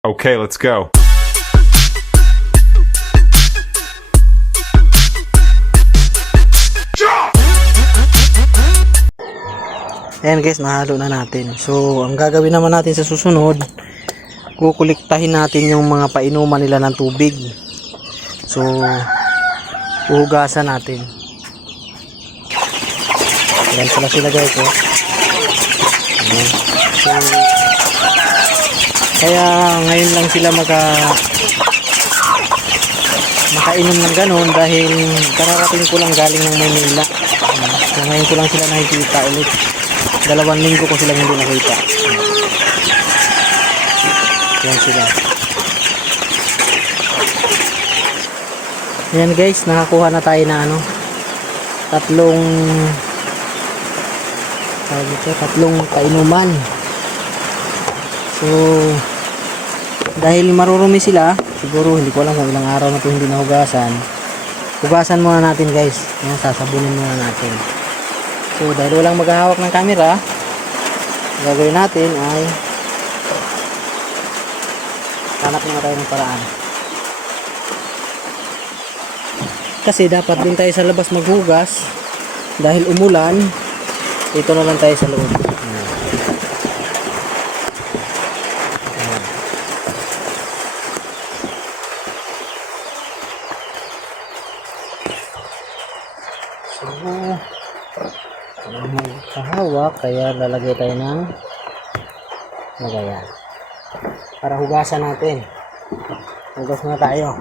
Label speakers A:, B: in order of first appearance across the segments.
A: Okay, let's go.
B: Ayan guys, nahalo na natin. So, ang gagawin naman natin sa susunod, kukuliktahin natin yung mga painuman nila ng tubig. So, uhugasan natin. Ayan sila sila guys. Oh. Ayan. So, kaya ngayon lang sila maka makainom ng ganun dahil kararating ko lang galing ng Maynila. Ayan. So, ngayon ko lang sila nakikita ulit dalawang linggo ko silang hindi nakita yan sila yan guys nakakuha na tayo na ano tatlong tawag ito, tatlong kainuman so dahil marurumi sila siguro hindi ko alam kung ilang araw na ito hindi nahugasan hugasan muna natin guys yan sasabunin muna natin So dahil walang maghahawak ng camera, gagawin natin ay hanap muna tayo ng paraan. Kasi dapat din tayo sa labas maghugas dahil umulan, dito na lang tayo sa loob. So, walang magkahawak kaya lalagay tayo ng lagayan para hugasan natin. Hugas na tayo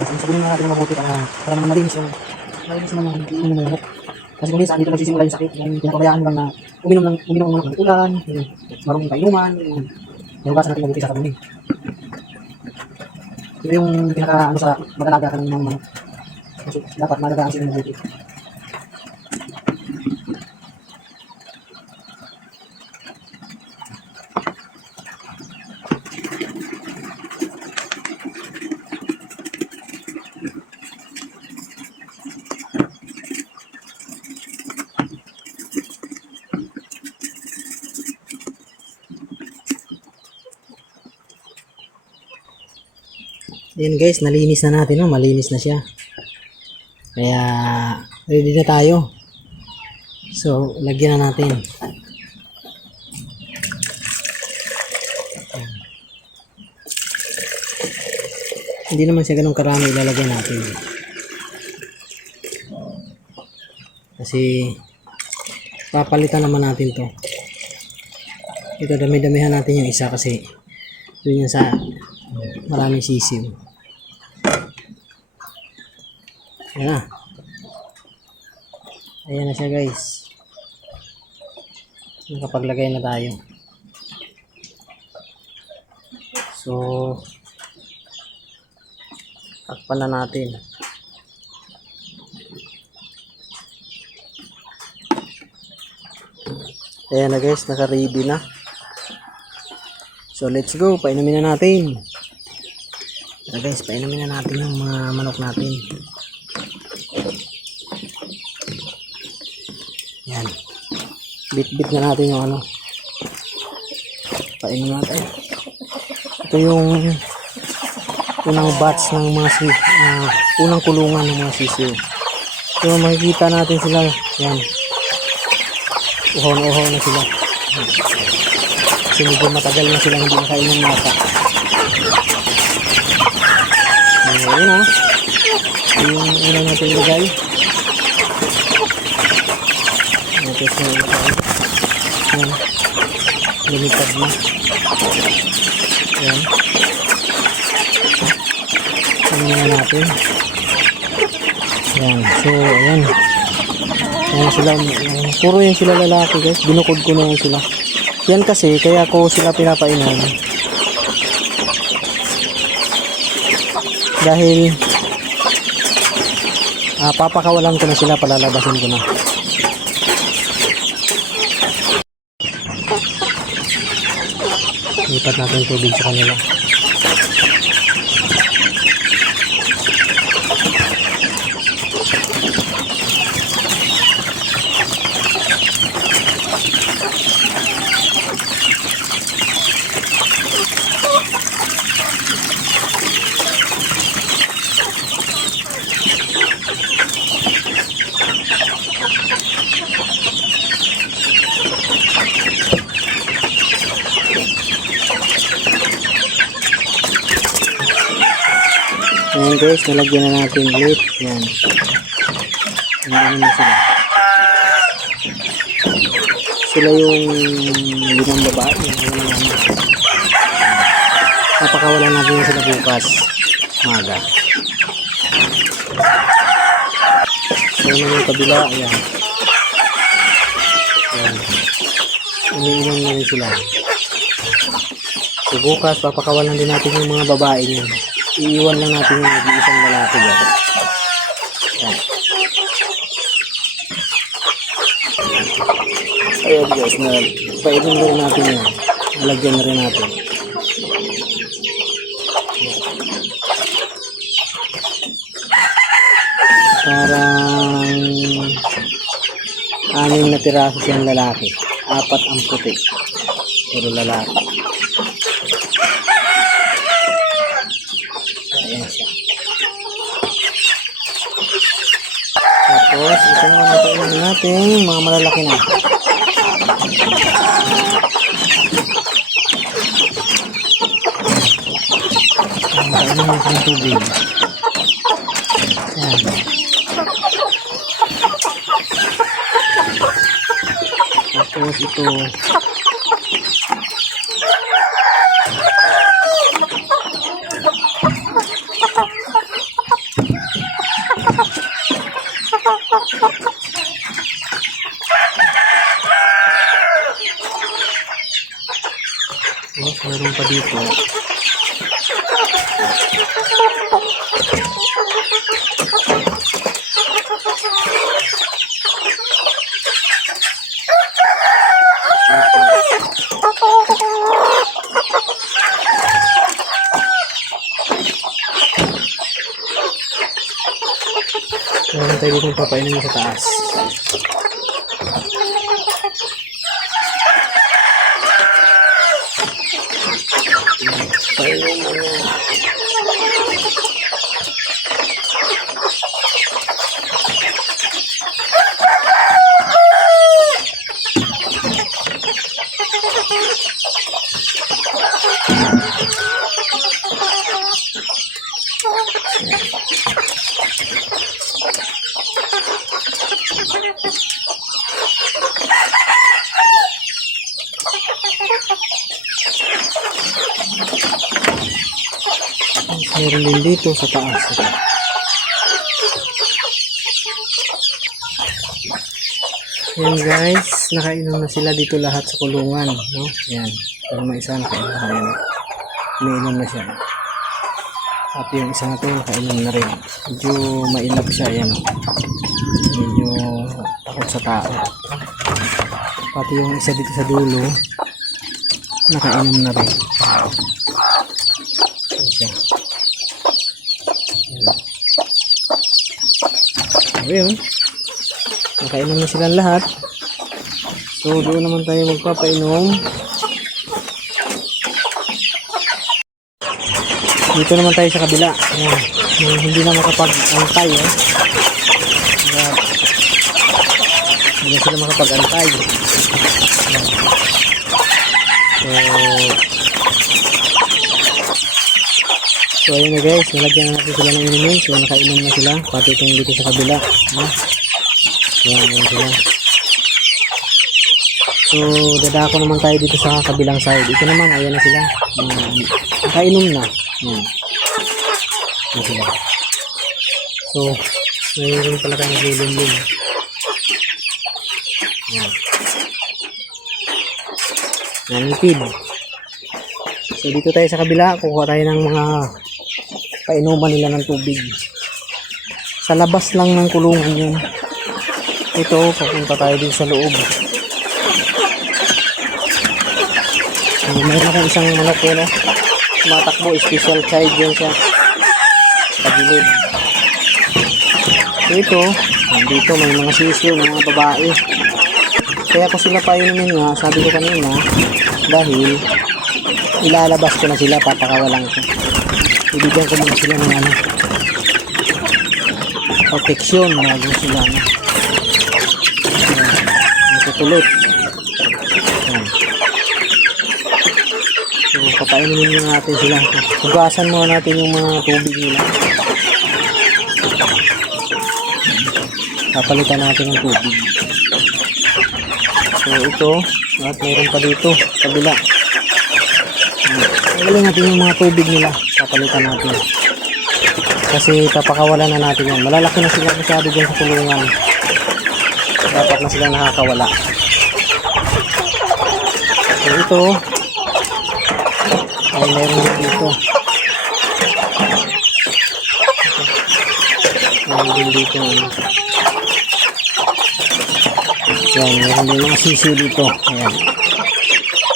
B: Kasi sabihin na natin mabuti para para naman malinis yung malinis naman yung inumunok. Kasi kung minsan dito nagsisimula yung sakit, yung pinapabayaan lang na uminom ng uminom ng ng ulan, yung marunong kainuman, yung hugasan natin mabuti sa sabon. Ito yung pinaka ano sa mag-alaga ka ng mga manok. Kasi dapat malagaan sila mabuti. Ayan guys, nalinis na natin, no? malinis na siya. Kaya, ready na tayo. So, lagyan na natin. Hindi naman siya ganun karami ilalagay natin. Kasi, papalitan naman natin to. Ito, dami-damihan natin yung isa kasi doon yan sa maraming sisiw. Ayan. Ayan na siya guys. Nakapaglagay na tayo. So, takpan na natin. Ayan na guys, naka-ready na. So, let's go. Painumin na natin. So guys, painumin na natin yung mga manok natin. Bit-bit na natin yung ano. Painom natin. Ito yung unang batch ng mga si ah, unang kulungan ng mga sisiw. So makikita natin sila. Yan. Uhaw na uhaw na sila. Kasi matagal na sila hindi nakainom nata. Ayun na. Yung una natin lagay. Tapos na. Lumipad na. Yan. Na natin. Yan. So, ayan. Ayan sila. Puro yan sila lalaki guys. Binukod ko na yan sila. Yan kasi, kaya ko sila pinapainom. Dahil ah, papakawalan ko na sila, palalabasin ko na. Lipat natin tubig sa kanila. Ayan guys, nalagyan na natin ulit. Yan. Ayan na sila. Sila yung limang babae. Ayan. Napakawalan natin sila bukas. Maga. So, yun yung kabila. Ayan. Ayan. Na rin sila. So, bukas, papakawalan din natin yung mga babae niya. Iiwan lang natin yung nag-iisang lalaki dyan. Yan. Ayan guys, na painom na rin natin yan. Nalagyan na rin natin. Parang anim na piraso siyang lalaki. Apat ang puti. Puro lalaki. Ayan siya. Tapos, ito naman ang kainan natin, mga malalaki na. Kainan natin ng tubig. Ayan. Tapos ito, oh, meron pa dito. Dito papainan sa taas. Painan mo na. Meron din dito sa taas. Yan guys, nakainom na sila dito lahat sa kulungan, no? Yan. Pero may isa nakainom na yan. Umiinom na siya. At yung isa na to, nakainom na rin. Medyo mainap siya, yan. Medyo takot sa tao. Pati yung isa dito sa dulo, nakainom na rin. Yan siya. Yan. So, yun. Nakainom na silang lahat. So, doon naman tayo magpapainom. Dito naman tayo sa kabila. Ayan. Yung hindi na makapag-antay. Eh. Hindi na sila makapag-antay. So, So ayun na guys, nalagyan na natin sila ng inumin. So nakainom na sila, pati itong dito sa kabila. No? Ayan, ayan sila. So dadako naman tayo dito sa kabilang side. Ito naman, ayan na sila. Um, nakainom na. Ayan. Yan sila. So, mayroon pala tayong naglulumlum. Yan. Nanipid. So, dito tayo sa kabila. Kukuha tayo ng mga painuman nila ng tubig. Sa labas lang ng kulungan yun. Ito, papunta tayo din sa loob. Mayroon akong isang manok yun, no? Tumatakbo, special child yun siya. Sa gilid. So, ito, dito may mga sisiyo, may mga babae. Kaya ko sila painumin nga, sabi ko kanina, dahil ilalabas ko na sila, papakawalan ko. Ibigyan ko muna sila ng ano, proteksyon bago sila na. Natutulot. So, papainumin muna natin sila. Hugasan muna natin yung mga tubig nila. Papalitan natin ng tubig. So, ito. At mayroon pa dito. Kabila. Tanggalin natin yung mga tubig nila. Papalitan natin. Kasi papakawalan na natin yan. Malalaki na sila masyado dyan sa kulungan. Dapat na sila nakakawala. So, ito. Ay, meron din dito. Meron din dito. ano. Yan, meron din mga sisiw dito. Ayan.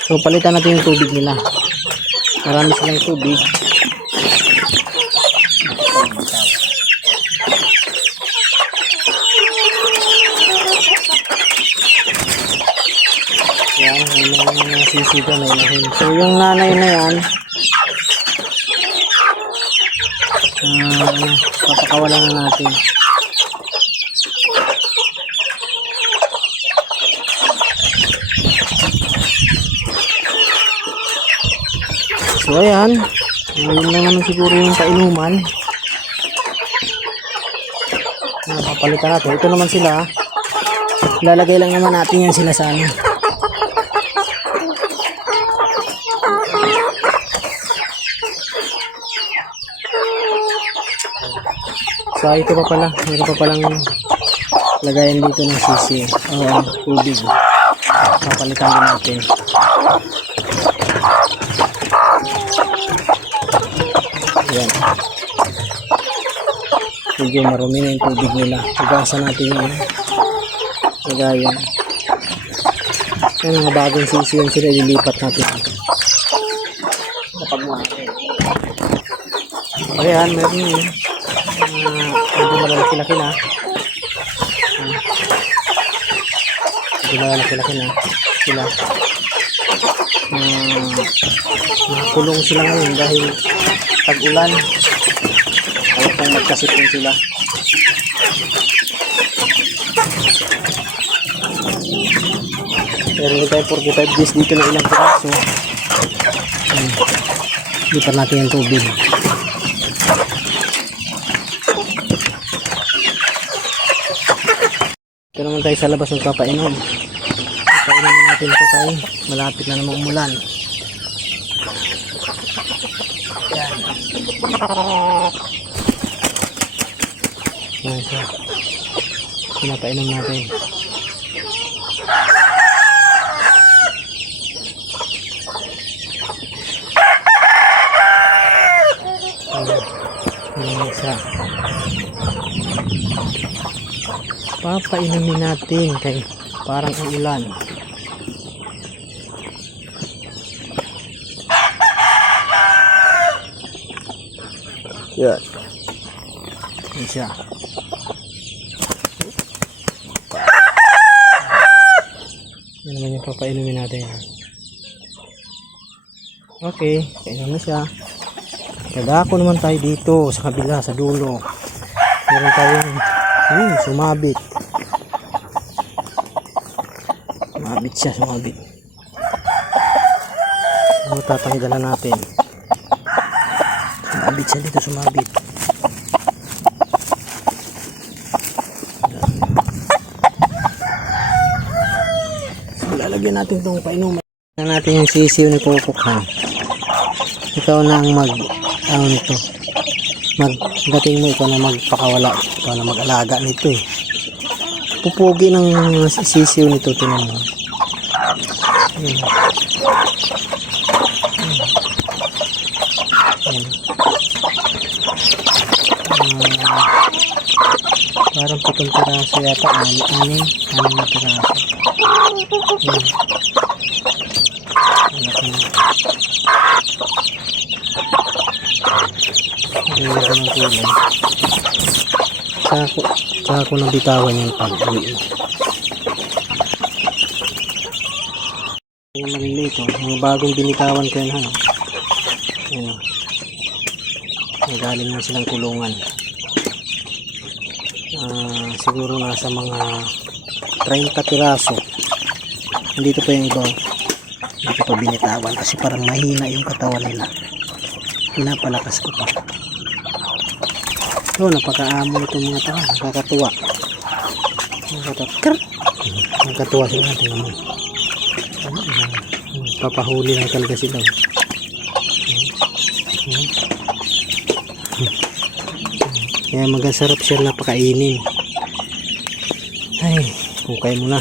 B: So, palitan natin yung tubig nila. Marami silang tubig. May mga, ka, may lahin. So, yung nanay na yan, ano, papakawalan na natin. So ayan, ngayon lang naman siguro yung kainuman. Napapalitan natin. Ito naman sila. Lalagay lang naman natin yan sila sa ano. So ito pa pala, meron pa palang lagayan dito ng sisi. O tubig. Papalitan din natin. Ayan. Medyo marumi na yung tubig nila. Hugasan natin yung ano, lagayan. Yan mga bagong sisi yan sila lilipat natin. Kapag mo natin. Ayan, meron yun. Medyo malalaki-laki na. Ah. Medyo malalaki-laki na. Sila. Ah, nakakulong sila ngayon dahil tag-ulan. Ayaw pong magkasipon sila. Meron tayo 45 days dito na ilang piraso. Hmm. Lipat natin yung tubig. Ito naman tayo sa labas magpapainom. Papainom natin ito tayo. Malapit na namang umulan. Yan. Yan. Pinapainom natin. Yan. Papainumin natin kay parang uulan. Yan. Yan siya. Yan naman yung papainumin natin. Okay, kainom na siya. Kadako naman tayo dito sa kabila, sa dulo. Meron tayong hmm, sumabit. Sumabit siya, sumabit. Ano tatanggalan natin? Sumabit siya dito, sumabit. So, lalagyan natin itong painuman. Lalagyan natin yung sisiw ni Kokok ha. Ikaw na ang mag ano nito. Magdating mo ikaw na magpakawala ikaw na mag-alaga nito eh pupugi ng sisiw nito tinan mo Ayan. Ayan. Ah, parang pitong piraso yata anim anim anim na piraso Ayan. Ayan. Ang ganda ng kulay. Saka ko, saka ko nang bitawan yung pag-uwi. Yung maliliit, oh. Mga bagong binitawan ko yan, ha. Ayan, oh. Nagaling na silang kulungan. Ah, siguro nasa mga 30 piraso. Dito pa yung iba. Dito pa binitawan kasi parang mahina yung katawan nila. Pinapalakas ko pa. Oh, napakaamo itong mga tao. Nakakatuwa. Nakakatuwa. Nakakatuwa sila natin naman. Papahuli lang talaga sila. Kaya magasarap siya napakainin. Ay, hukay mo na.